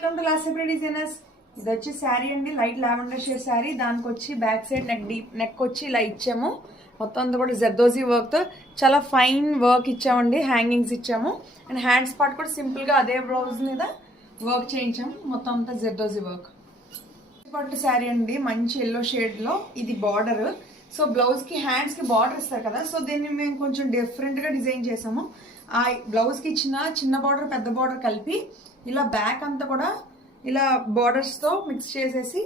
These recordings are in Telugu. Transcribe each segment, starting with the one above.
Welcome to last separate designers. ఇది వచ్చి శారీ అండి, లైట్ లావెండర్ షేడ్ శారీ. దానికి వచ్చి బ్యాక్ సైడ్ నెక్ వచ్చి ఇలా ఇచ్చాము. మొత్తం అంతా కూడా జర్దోజీ వర్క్తో చాలా ఫైన్ వర్క్ ఇచ్చామండి, హ్యాంగింగ్స్ ఇచ్చాము. అండ్ హ్యాండ్స్ పార్ట్ కూడా సింపుల్గా అదే బ్లౌజ్ మీద వర్క్ చేయించాము. మొత్తం అంతా జర్దోజీ వర్క్. పట్టు శారీ అండి, మంచి ఎల్లో షేడ్లో. ఇది బార్డర్. సో బ్లౌజ్కి హ్యాండ్స్కి బార్డర్ ఇస్తారు కదా, సో దీన్ని మేము కొంచెం డిఫరెంట్గా డిజైన్ చేసాము. ఆ బ్లౌజ్కి ఇచ్చిన చిన్న బార్డర్ పెద్ద బార్డర్ కలిపి ఇలా బ్యాక్ అంతా కూడా ఇలా బార్డర్స్తో మిక్స్ చేసేసి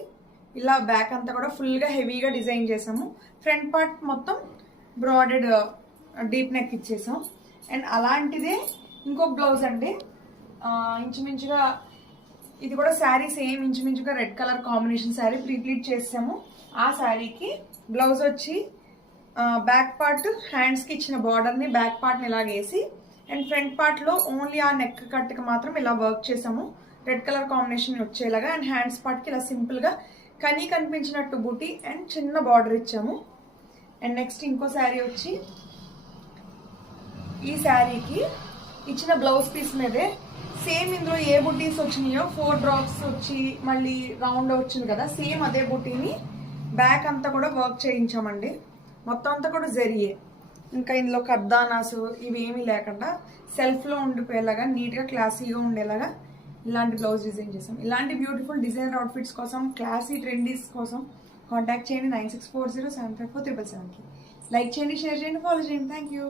ఇలా బ్యాక్ అంతా కూడా ఫుల్గా హెవీగా డిజైన్ చేసాము. ఫ్రంట్ పార్ట్ మొత్తం బ్రాడెడ్ డీప్ నెక్ ఇచ్చేసాం. అండ్ అలాంటిదే ఇంకో బ్లౌజ్ అండి, ఇంచుమించుగా ఇది కూడా శారీ సేమ్ ఇంచుమించుగా రెడ్ కలర్ కాంబినేషన్ శారీ ప్రీప్లీట్ చేసాము. ఆ శారీకి బ్లౌజ్ వచ్చి బ్యాక్ పార్ట్ హ్యాండ్స్కి ఇచ్చిన బార్డర్ని బ్యాక్ పార్ట్ని ఇలా వేసి అండ్ ఫ్రంట్ పార్ట్లో ఓన్లీ ఆ నెక్ కట్కి మాత్రం ఇలా వర్క్ చేసాము, రెడ్ కలర్ కాంబినేషన్ వచ్చేలాగా. అండ్ హ్యాండ్స్ పార్ట్కి ఇలా సింపుల్గా కనీ కనిపించినట్టు బూటీ అండ్ చిన్న బార్డర్ ఇచ్చాము. అండ్ నెక్స్ట్ ఇంకో శారీ వచ్చి ఈ శారీకి ఇచ్చిన బ్లౌజ్ పీస్ మీదే సేమ్ ఇందులో ఏ బుట్టీస్ వచ్చినాయో 4 డ్రాప్స్ వచ్చి మళ్ళీ రౌండ్ వచ్చింది కదా, సేమ్ అదే బుట్టీని బ్యాక్ అంతా కూడా వర్క్ చేయించామండి. మొత్తం అంతా కూడా జరిగే, ఇంకా ఇందులో కర్దానాసు ఇవి ఏమీ లేకుండా సెల్ఫ్లో ఉండిపోయేలాగా నీట్గా క్లాసీగా ఉండేలాగా ఇలాంటి బ్లౌజ్ డిజైన్ చేసాం. ఇలాంటి బ్యూటిఫుల్ డిజైనర్ అవుట్ఫిట్స్ కోసం, క్లాసీ ట్రెండీస్ కోసం కాంటాక్ట్ చేయండి 9640754777కి. లైక్ చేయండి, షేర్ చేయండి, ఫాలో చేయండి. Thank you.